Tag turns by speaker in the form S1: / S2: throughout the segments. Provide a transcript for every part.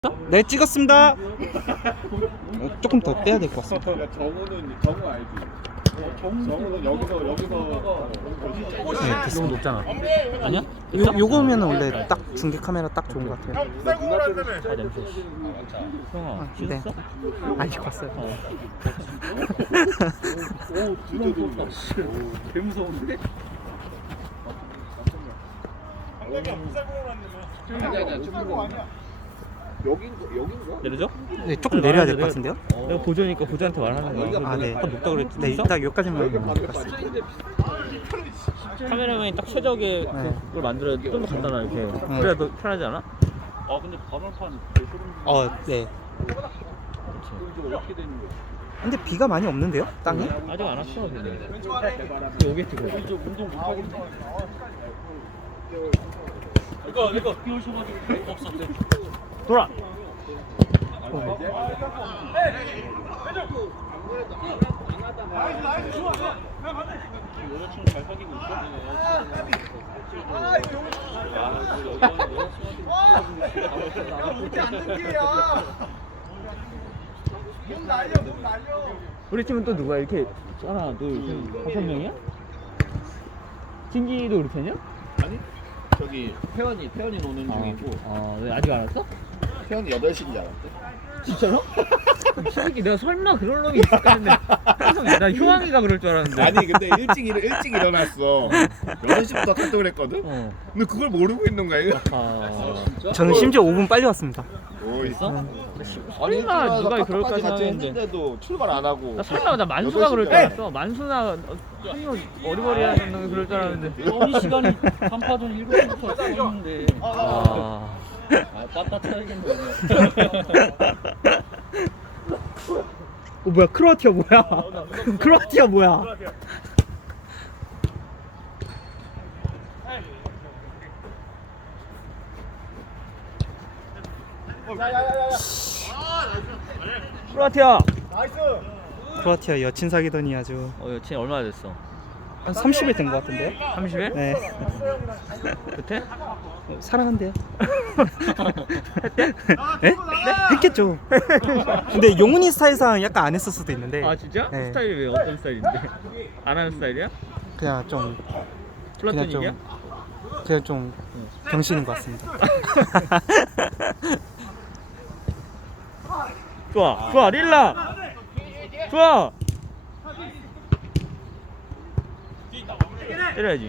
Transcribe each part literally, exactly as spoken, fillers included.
S1: 네, 찍었습니다. 어, 조금 더 떼야 될 것 같습니다.
S2: 야, 정우는 정우 알지? 어, 정우는 여기서 여기서
S1: 네, 됐습니다.
S3: 너무 높잖아. 아니야?
S1: 요, 요거면 원래 딱 중계 카메라 딱 좋은 것 같아요.
S3: 아 냄새. 형아,
S1: 아, 네.
S3: 씻었어?
S1: 아니, 봤어요.
S3: 어.
S2: 오 진짜 좋다.
S3: 개 무서운데?
S2: 아니 아니야 지금 여긴 거 여긴가?
S3: 내려줘?
S1: 네, 조금 내려야 될 것 같은데요?
S3: 내가 보조니까 보조한테 말하는 거야.
S1: 아, 네.
S3: 더 높다 그랬지.
S1: 네,
S3: 있어?
S1: 딱 여기까지만 봤어요.
S3: 카메라맨이 딱 최적의
S1: 네.
S3: 그걸 만들어야 좀 더 간단하 이렇게.
S1: 네.
S3: 그래야 더 편하지 않아? 아 근데 번호판
S1: 어, 네.
S2: 이거 어떻게 되는 거야?
S1: 근데 비가 많이 없는데요? 땅이?
S3: 아직 안 왔어. 근데. 여기 찍어.
S2: 이제 운동 못 하겠네.
S3: 이거 이거 비 오셔가지고 없었대. 돌아. 여자친구 잘 사귀고 있어? 우리 팀은 또 누가 이렇게 하나, 둘, 셋, 다섯 명이야? 진기도 우리 편이야?
S2: 아니 저기 태연이 태연이 노는 중이고
S3: 어, 왜 아직 안 왔어?
S2: 태연이 여덟 시인 줄 알았대.
S3: 진짜로? 이 새끼 내가 설마 그럴 놈이 있을까 했는데 항상 나 효왕이가 그럴 줄 알았는데.
S2: 아니 근데 일찍 일, 일찍 일어났어. 여덟 시부터 카톡을 했거든.
S3: 어.
S2: 근데 그걸 모르고 있는 거야 이거.
S3: 아.
S1: 저는 심지어 오 분 빨리 왔습니다.
S2: 오
S3: 있어?
S2: 아니
S3: 설마 누가 그럴까
S2: 같이
S3: 생각했는데.
S2: 했는데도 출발 안 하고.
S3: 나 설마 나 만수가 그럴 줄 알았어. 만수나 한명 어리버리한 놈이 그럴 줄 알았는데.
S4: 어느 시간이 간파전 일곱 시부터 했는데
S3: 아.
S4: 아 빳빳해야겠네.
S1: 어, 뭐야, 크로아티아 뭐야? 크로아티아 뭐야?
S3: 크로아티아.
S1: 크로아티아 여친 사귀더니 아주
S3: 어 여친 얼마나 됐어?
S1: 한 삼십 일 된 것 같은데요?
S3: 삼십 일?
S1: 네.
S3: 그때?
S1: 사랑한대요. 네? 네? 했겠죠. 근데 용훈이 스타일상 약간 안 했을 수도 있는데
S3: 아 진짜?
S1: 네.
S3: 스타일이 왜 어떤 스타일인데? 안 하는 스타일이야?
S1: 그냥 좀 그냥
S3: 플라토닉이야?
S1: 좀 그냥 좀 병신인 것 같습니다.
S3: 좋아, 좋아, 릴라. 좋아. 때려야지.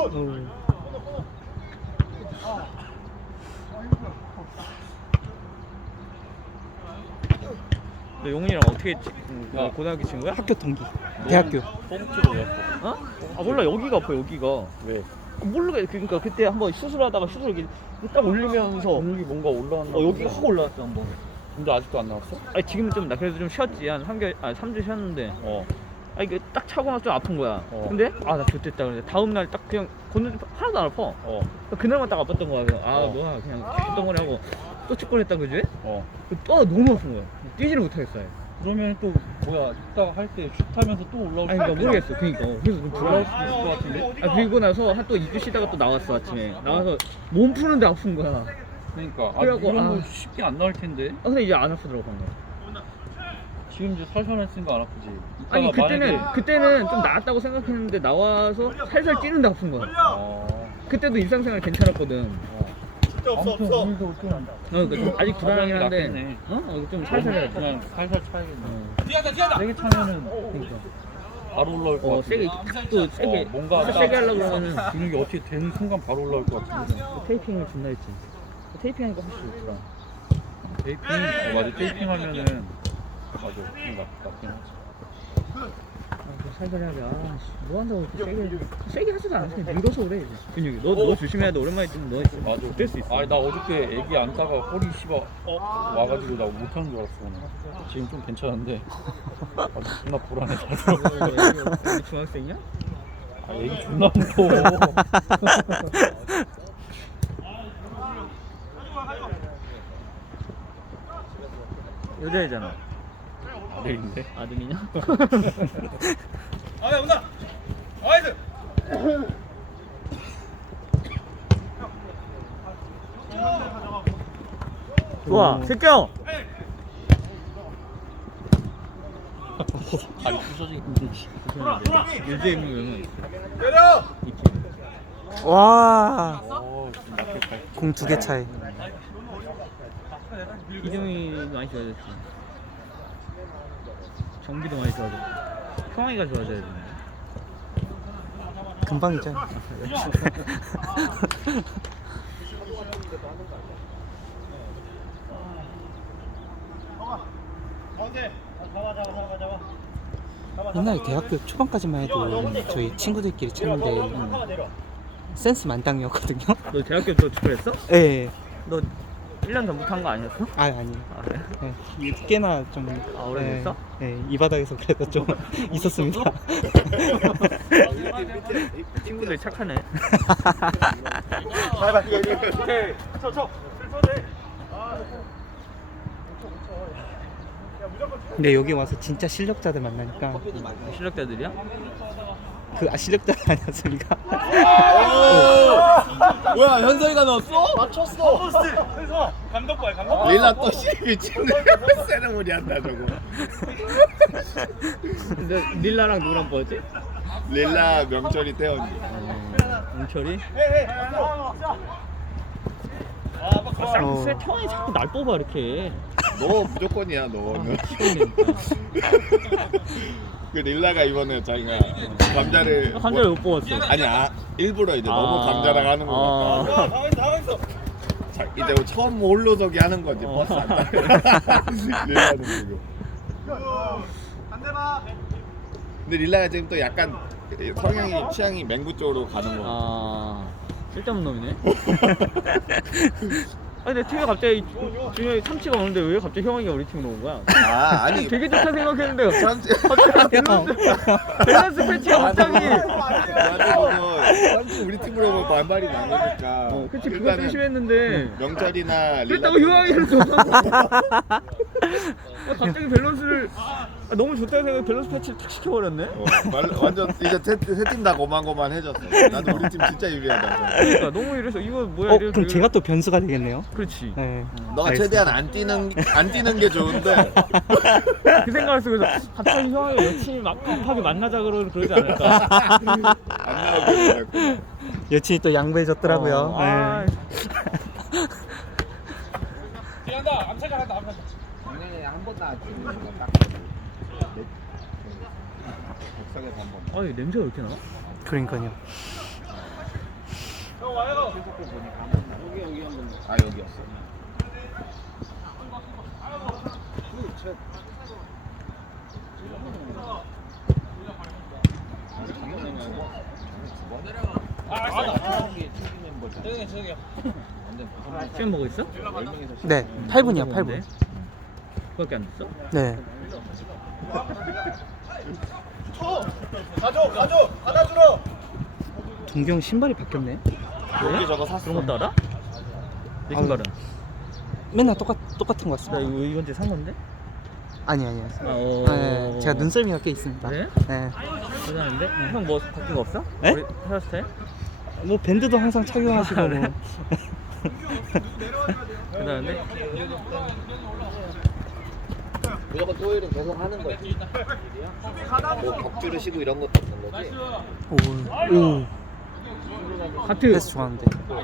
S3: 너 용훈이랑 어떻게 치, 어, 고등학교 친구야?
S1: 학교 동기, 대학교.
S3: 뽕치로 왜? 어? 아 몰라 여기가 아파 여기가. 왜? 모르겠. 그러니까 그때 한번 수술하다가 수술 이렇게 딱 올리면서
S4: 여기 뭔가 올라왔나?
S3: 어 여기가 확 올라왔어 한번.
S4: 근데 아직도 안 나왔어?
S3: 아니 지금은 좀 나 그래도 좀 쉬었지 한 삼 개월 아 삼 주 쉬었는데.
S4: 어.
S3: 아 이게 딱 차고 나서 좀 아픈 거야.
S4: 어.
S3: 근데 아 나 좋댔다 그래. 다음 날 딱 그냥 걷는 하나도 안 아파.
S4: 어.
S3: 그날만 딱 아팠던 거야. 그래서 아
S4: 어.
S3: 뭐야 그냥 덩어리 하고 또 축구를 했다 그지?
S4: 어.
S3: 또 너무 아픈 거야. 뛰지를 못하겠어. 아예.
S4: 그러면 또 뭐야? 이따가 할 때 슛 하면서 또 올라올
S3: 아니 그러니까 모르겠어. 그니까 그래서 좀
S4: 올라올
S3: 불안해.
S4: 수도 있을 것 같은데?
S3: 아 그리고 나서 한 또 이 주 쉬다가 또 나왔어 아침에. 나와서 몸 푸는데 아픈 거야. 아
S4: 그러니까 아
S3: 그래갖고,
S4: 이런 거
S3: 아.
S4: 쉽게 안 나올 텐데.
S3: 근데 이제 안 아프더라고 방금.
S4: 지금 이제 살살했으니까 안 아프지. 이따가
S3: 아니 그때는
S4: 만약에-
S3: 그때는 좀 나았다고 생각했는데 나와서 살살 뛰는데 아픈 거야.
S4: 어.
S3: 그때도 일상생활 괜찮았거든.
S4: 아무튼 오늘도 좀
S3: 어, 그러니까 좀 아직 불안하긴 한데.
S4: 낫겠네.
S3: 어? 어, 좀 살살 해야 돼.
S4: 그냥 살살 차야겠네.
S3: 어.
S4: 세게 차면은 그러니까 바로 올라올 것
S3: 어,
S4: 같아.
S3: 세게 또 세게
S4: 어, 뭔가
S3: 딱
S4: 딱
S3: 세게 하려고 그러면은
S4: 근육이 어떻게 되는 순간 바로 올라올 것 같은데.
S3: 테이핑을 준다 했지. 테이핑하니까 훨씬 좋더라.
S4: 테이핑, 어, 맞아. 테이핑 하면은 맞아. 좀 낫- 낫긴 하지.
S3: 아, 좀 살살 해야 돼. 아, 씨, 뭐 한다고 이렇게 세게 세게 하지도 않아. 그냥 밀어서 그래. 이제. 근육이. 너, 너 조심해야 돼. 오랜만에 뛰면 너 있어.
S4: 맞아.
S3: 될 수 있어.
S4: 아니 나 어저께 애기 안다가 허리 씹어 어? 와가지고 나 못하는 줄 알았어 오늘. 지금 좀 괜찮은데 아, 존나 불안해.
S3: 어, 우리 중학생이야?
S4: 아, 애기 존나 무서워.
S3: 여자애잖아.
S4: 아들인데?
S3: 아들이냐?
S2: 아네 온다. 나이스.
S3: 좋아.
S1: 오.
S3: 새끼야.
S4: 다리 부서지게
S3: 일대 있는 거는
S2: 때려.
S1: 와.
S4: 오 지금 앞에 갈
S1: 공 두 개 차이.
S3: 이정이 많이 좋아졌지. 정비도 많이 좋아졌고. 형아이가 좋아져야 돼.
S1: 금방이죠. 옛날에 대학교 초반까지만 해도 저희 친구들끼리 쳤는데 센스 만땅이었거든요.
S3: 너 대학교 또 축구했어?
S1: 예.
S3: 너 일 년 전부터 한 거 아니었어?
S1: 아 아니.
S3: 아 그래?
S1: 예. 꽤나 좀.
S3: 아, 오래됐어?
S1: 예, 예, 이 바닥에서 그래도 좀 있었습니다.
S3: 친구들이 착하네.
S2: 봐 이거 이거. 오케이. 쳐 쳐.
S1: 근데 여기 와서 진짜 실력자들 만나니까
S3: 실력자들이야?
S1: 그 아, 실력자 아니었습니까?
S2: 뭐야 현석이가 넣었어? 맞췄어. 릴라 또 미친네. 세레모니 한다 저거.
S3: 근데 릴라랑 누구랑 뽑았지?
S2: 릴라 명철이 태연이.
S3: 용철이?
S1: 어.
S3: 쌍수에 태원이 자꾸 날 뽑아 이렇게.
S2: 너 무조건이야 너는.
S3: 시원이니까.
S2: 그 릴라가 이번에 자기가 감자를
S3: 감자를 못 뽑았어.
S2: 아니 아 일부러 이제 너무 감자랑 하는 거 같아.
S3: 아.
S2: 자, 이제 뭐 처음 홀로서기 하는 거지
S3: 어.
S2: 버스 안 타. 릴라는 지금. 근데 릴라가 지금 또 약간 성향이 취향이 맹구 쪽으로 가는 거.
S3: 아. 쓸데없는 놈이네. 아니 근데 팀에 갑자기 준영이 삼치가 오는데 왜 갑자기 형이가 우리 팀으로 온 거야?
S2: 아 아니
S3: 되게 좋다 생각했는데
S2: 삼치
S3: 갑자기 밸런스, 밸런스 패치가 갑자기.
S2: 가지고 삼치 우리 팀으로 뭐 반발이 나니까.
S3: 어, 그치 그거 조심했는데
S2: 명철이나 릴라.
S3: 그랬다고 휴양이를 줘. 어, 갑자기 밸런스를 아, 너무 좋다고 생각해 밸런스 패치를 탁 시켜버렸네.
S2: 어, 말, 완전 이제 세팀 다 고만고만해졌어. 나도 우리 팀 진짜 유리하다.
S3: 그러니까 너무 이래서 이거 뭐야
S1: 어,
S3: 이래서
S1: 그럼 제가 또 변수가 되겠네요.
S3: 그렇지.
S1: 네.
S2: 너가
S1: 알겠습니다.
S2: 최대한 안 뛰는 안 뛰는 게 좋은데.
S3: 그 생각을 쓰고 갑자기 형이가 여친이 막 급하게 만나자 그러 그러지 않을까.
S2: 안 나오게 됐고.
S1: 여친이 또 양보해줬더라고요.
S3: 어, 아,
S1: 네.
S2: 작년에 한 번 나왔지. 딱. 백석에서 한 번.
S3: 아니 냄새가 왜 이렇게 나?
S1: 그러니까요.
S2: 여기 여기 한 번. 아 여기였어.
S3: 시간 먹고 있어?
S1: 네, 팔 분이요, 팔 분.
S3: 그밖에 안 됐어?
S1: 네.
S2: 가져 가져 받아주러.
S1: 동경 신발이 바뀌었네.
S2: 여기 저거 샀어.
S3: 그런 것도 알아? 내
S1: 아유.
S3: 신발은?
S1: 맨날 똑같 똑같은 것
S3: 나
S1: 같습니다.
S3: 이거 이번 주에 산 건데?
S1: 아니 아니요.
S3: 아, 어...
S1: 네, 제가 눈썰미가 꽤 있습니다.
S3: 그래?
S1: 네.
S3: 괜찮은데? 형 뭐 바뀐 거 없어?
S1: 네?
S3: 머리 헤어스타일?
S1: 뭐 밴드도 항상 착용하시고 뭐.
S3: 괜찮은데?
S2: 무조건 토요일은 계속 하는 거지. 뭐 격주를 쉬고 이런 것도 없는 거지.
S1: 오, 오.
S3: 하트!
S1: 패스 좋아하는데.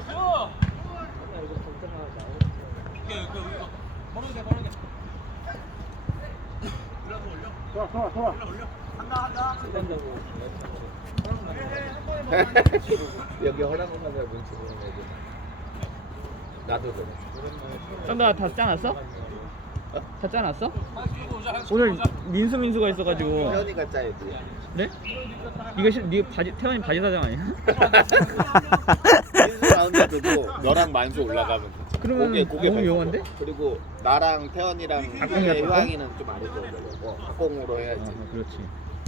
S2: 여기 허락하면서 눈치 보는 애들. 나도 그래.
S3: 쩐다 다 짜놨어? 다 짜놨어? 오늘 민수 민수가 있어가지고
S2: 태연이가 짜야지.
S3: 네? 이거 실, 네 바지, 태원이 바지 사장 아니야?
S2: 민수 라운드 두고 너랑 만수 올라가면 되지.
S3: 그러면
S2: 고개, 고개
S3: 너무
S2: 밟고.
S3: 위험한데?
S2: 그리고 나랑 태연이랑
S3: 박공이가
S2: 희재,
S3: 바꿔?
S2: 효양이는 좀 아래로 올라가고 박공으로 해야지.
S3: 아, 그렇지.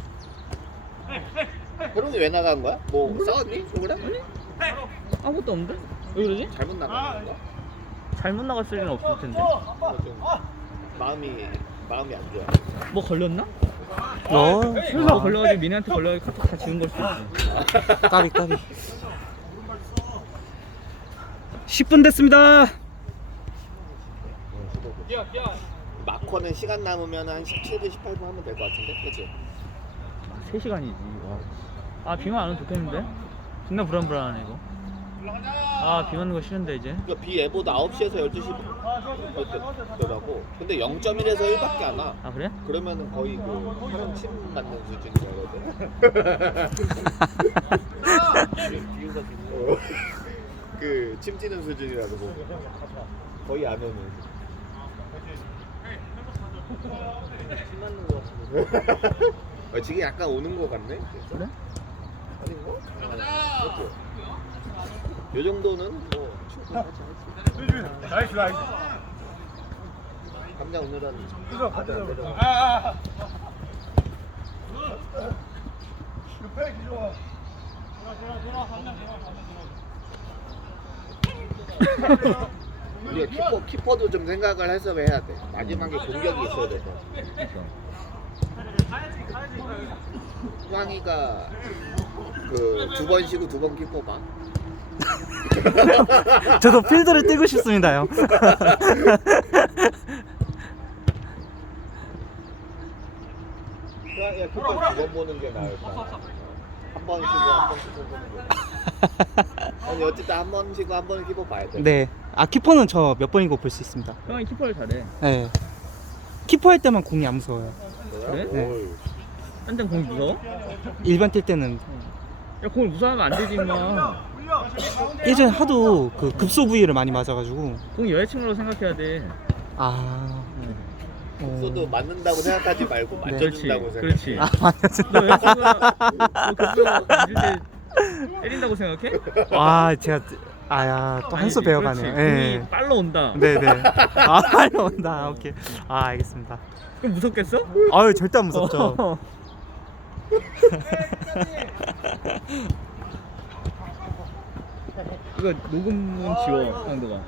S2: 태연이 왜 나간 거야? 뭐 싸웠니? 그래?
S3: 아무것도 없는데? 왜 그러지?
S2: 잘못 나간 건가?
S3: 잘못 나갔을 리는 없을 텐데.
S2: 좀 마음이 마음이 안 좋아.
S3: 뭐 걸렸나?
S1: 어.
S3: 뭐 걸려가지고 민혜한테 걸려가지고 카톡 다 지운 걸 수도 있지.
S1: 까비 까비. 십 분 됐습니다.
S2: 마커는 시간 남으면 한 십칠 분, 십팔 분 하면 될 것 같은데, 그치?
S3: 세 시간이지. 와. 아 비만 안 오면 좋겠는데? 존나 불안불안하네 이거. 아 비 맞는 거 싫은데 이제.
S2: 그러니까 비 예보도 아홉 시에서 열두 시 더라고. 근데 영 점 일에서 일밖에 안 와.
S3: 아 그래?
S2: 그러면은 거의 그 사람 침 맞는 수준이거든. 비유가 어. 그침 찌는 수준이라서 뭐. 거의 안 오는. 침 맞는 거 같은데. 어, 지금 약간 오는 거 같네.
S3: 그래?
S2: 아닌가? 그렇죠. 요 정도는 뭐 충분하지. 나이스 나이스. 감자 오늘은 아들 안 되잖아. 우리가 키퍼 키퍼도 좀 생각을 해서 해야 돼. 마지막에 공격이 있어야 돼. 황이가 그 두 번 쉬고 두 번 키퍼 봐.
S1: 저도 필드를 뛰고 싶습니다요.
S2: 황이가 키퍼 두 번 보는 게 나을 거야. 한 번 쉬고 한 번 키퍼 보는 게. 아니 어쨌든 한 번 쉬고 한 번 키퍼 봐야 돼.
S1: 네. 아 키퍼는 저 몇 번이고 볼 수 있습니다.
S3: 형이 키퍼를 잘해.
S1: 네. 키퍼 할 때만 공이 안 무서워요.
S3: 그래?
S2: 네.
S3: 딴 데는 공이 무서워?
S1: 일반 뛸 때는
S3: 야 공을 무서워하면 안 되지 임마.
S1: 예전에 하도 그 급소 부위를 많이 맞아가지고.
S3: 공이 여자친구라고 생각해야 돼.
S1: 아. 어.
S2: 소도 맞는다고 생각하지 말고
S1: 네.
S2: 만져준다고 생각해.
S3: 그렇지.
S1: 아 맞아.
S3: 너 여자친구가 너 급소 만질 때 때린다고 생각해?
S1: 아 제가 아야 또 한 수
S3: 아니지,
S1: 배워가네요.
S3: 그렇지.
S1: 예.
S3: 공이 빨러 온다.
S1: 네네. 아 빨리 온다. 오케이. 아 알겠습니다.
S3: 그럼 무섭겠어?
S1: 아유 절대 안 무섭죠.
S3: 어. 이거 녹음은 지워 강도가.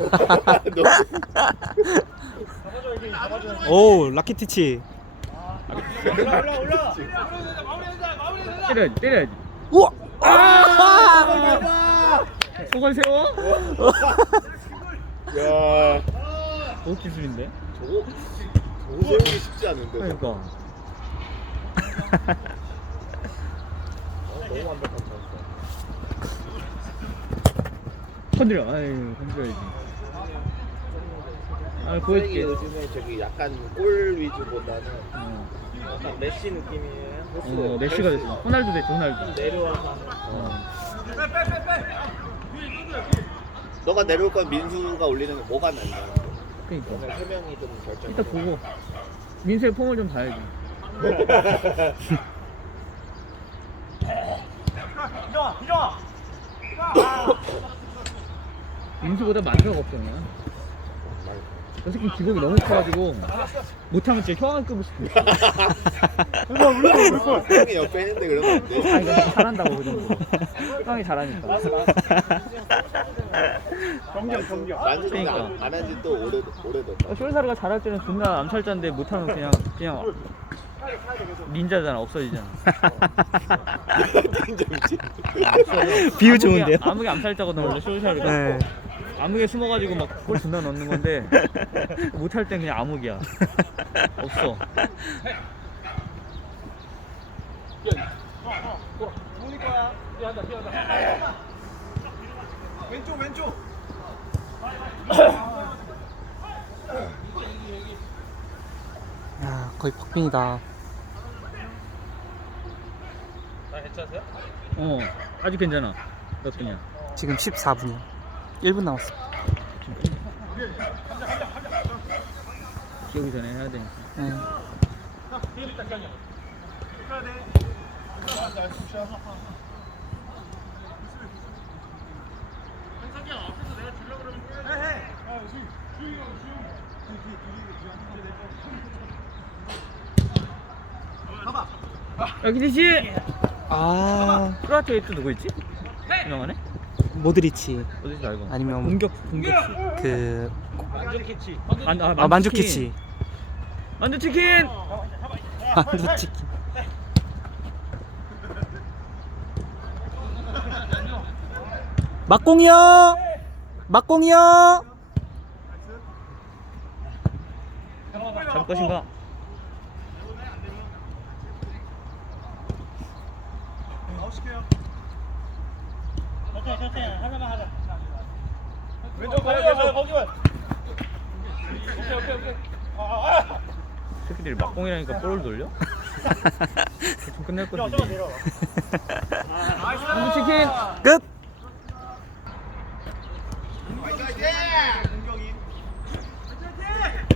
S1: 오 라키티치.
S3: 때려야지 때려야지.
S1: 우와.
S3: 속을 세워?
S2: 야,
S3: 뭐 기술인데?
S2: 저거 저거 세우기 쉽지 않은데.
S3: 그러니까.
S2: 어, 너무 완벽한 찬스.
S3: 건드려. 아유 건드려야지. 아 보여줄게.
S2: 요즘에 저기 약간 골 위주보다는
S3: 어,
S2: 약간 메시 느낌이에요.
S3: 어 메시가 됐어. 호날두 됐지 호날두.
S2: 내려와서.
S3: 어.
S2: 너가 내려올 건 민수가 올리는 게 뭐가 낫냐?
S3: 그러니까.
S2: 오늘 세 명이 좀 결정.
S3: 이따 보고 민수의 폼을 좀 봐야지. 민수보다 만사가 없잖아. 저 새끼 기복이 너무 커가지고 못하면 진짜 형왕급을 시켜.
S2: 형이 옆에 있는데 그러면 안 돼.
S3: 아니 근데 잘한다고 그 정도. 형이 잘하니까.
S2: 경경 경경. 만수
S3: 그러니까.
S2: 안한 지 또 오래 오래됐다.
S3: 쇼리사르가 잘할 때는 존나 암살자인데 못하면 그냥 그냥 닌자잖아. 없어지잖아.
S2: 인정이지.
S1: 비유
S3: 암흑의-
S1: 좋은데요?
S3: 암흑의 암살자거든 원래 쇼리사르가.
S1: 네.
S3: 암흑에 숨어가지고 막 골 존나 넣는 건데 못할 땐 그냥 암흑이야. 없어.
S2: 왼쪽 왼쪽.
S1: 야 거의 박빙이다.
S3: 어 아직 괜찮아. 몇 분이야?
S1: 지금 십사 분이요. 일 분 남았어.
S3: 기오기 전에 해야 돼.
S1: 네.
S3: 야 기대씨.
S1: 아
S3: 크로아티아에 또 누구 있지? 유명하네?
S1: 모드리치
S3: 어디서 알고?
S1: 아니면
S3: 공격 공격수.
S1: 그
S3: 만, 아,
S1: 아, 만주키치.
S3: 만두치킨.
S1: 만두치킨. 막공이요. 막공이요.
S3: 잡을 것인가? 새끼들이 막공이라니까 볼을 돌려? 대충 끝낼 건데.